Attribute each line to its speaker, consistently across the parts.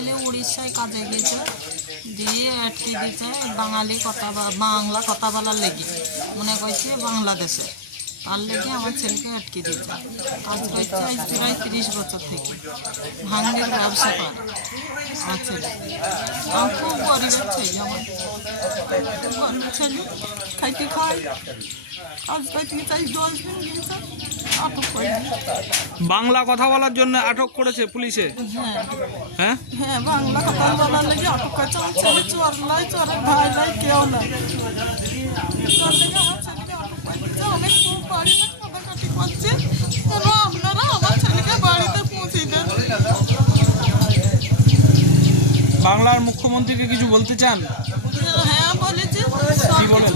Speaker 1: ছেলে উড়িষ্যায় কাজে গেছে, দিয়ে আটকে দিতে বাঙালি কথা বাংলা কথা বলার লেগে। মনে করছে বাংলাদেশে। তার লেগে আমার ছেলেকে আটকে দিতে কাজ করছে আজ প্রায় তিরিশ বছর থেকে। ভাঙের ব্যবসা করে। ছেলে। আমার খুব গরিবের ছেলে আমার। খুব গরিব ছেলে। খাইতে খাই কাজ করতে চাই দশ দিন আটক করে
Speaker 2: বাংলা কথা বলার জন্য আটক করেছে পুলিশে?
Speaker 1: হ্যাঁ।
Speaker 2: হ্যাঁ?
Speaker 1: হ্যাঁ বাংলা কথা বলার লেগে অটক করছে। আমার ছেলে চোর লাই চোরের ভাই লাই কেউ নাই। চোর লেগে
Speaker 2: বাংলার মুখ্যমন্ত্রীকে কিছু বলতে চান?
Speaker 1: হ্যাঁ বলেছে।
Speaker 2: কি বলেন?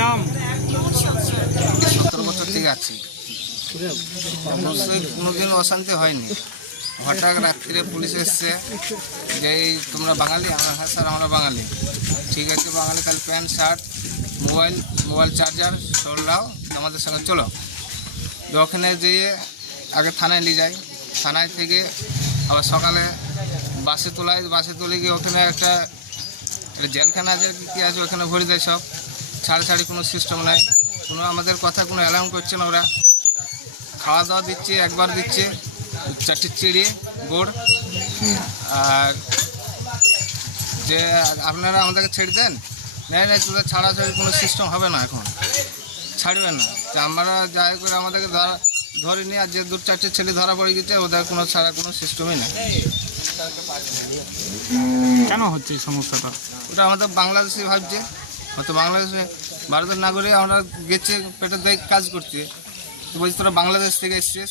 Speaker 2: নাম?
Speaker 3: সত্তর বছর থেকে আছি। অবশ্যই কোনোদিন অশান্তি হয়নি। হঠাৎ রাত্রিরে পুলিশ এসছে যে এই তোমরা বাঙালি? আমরা হ্যাঁ স্যার আমরা বাঙালি। ঠিক আছে বাঙালি তাহলে pant shirt mobile mobile charger সব নাও আমাদের সঙ্গে চলো। তো ওখানে যেয়ে আগে থানায় নিয়ে যাই। থানায় থেকে আবার সকালে বাসে তোলায় বাসে তুলে গিয়ে ওখানে একটা জেলখানা আছে কি আছে ওখানে ভরে দেয় সব। ছাড়াছাড়ি কোনো সিস্টেম নাই। কোনো আমাদের কথা কোনো অ্যালাউন করছে না ওরা। খাওয়া দাওয়া দিচ্ছে, একবার দিচ্ছে, চারটি চিড়ি, গোড়। আর যে আপনারা আমাদেরকে ছেড়ে দেন? নেই নেই তোদের ছাড়াছাড়ি কোনো সিস্টেম হবে না এখন। ছাড়বে না। তা আমরা যাই করে আমাদেরকে ধরা ধরে নিয়ে আর যে দু চারটে ছেলে ধরা পড়ে গেছে ওদের কোনো ছাড়া কোনো সিস্টেমই নেই।
Speaker 2: কেন হচ্ছে এই সমস্যাটা?
Speaker 3: ওটা আমাদের বাংলাদেশে ভাবছে। হয়তো বাংলাদেশে ভারতের নাগরিক আমরা গেছে পেটের দায় কাজ করতে বলছি তোরা বাংলাদেশ থেকে এসছিস।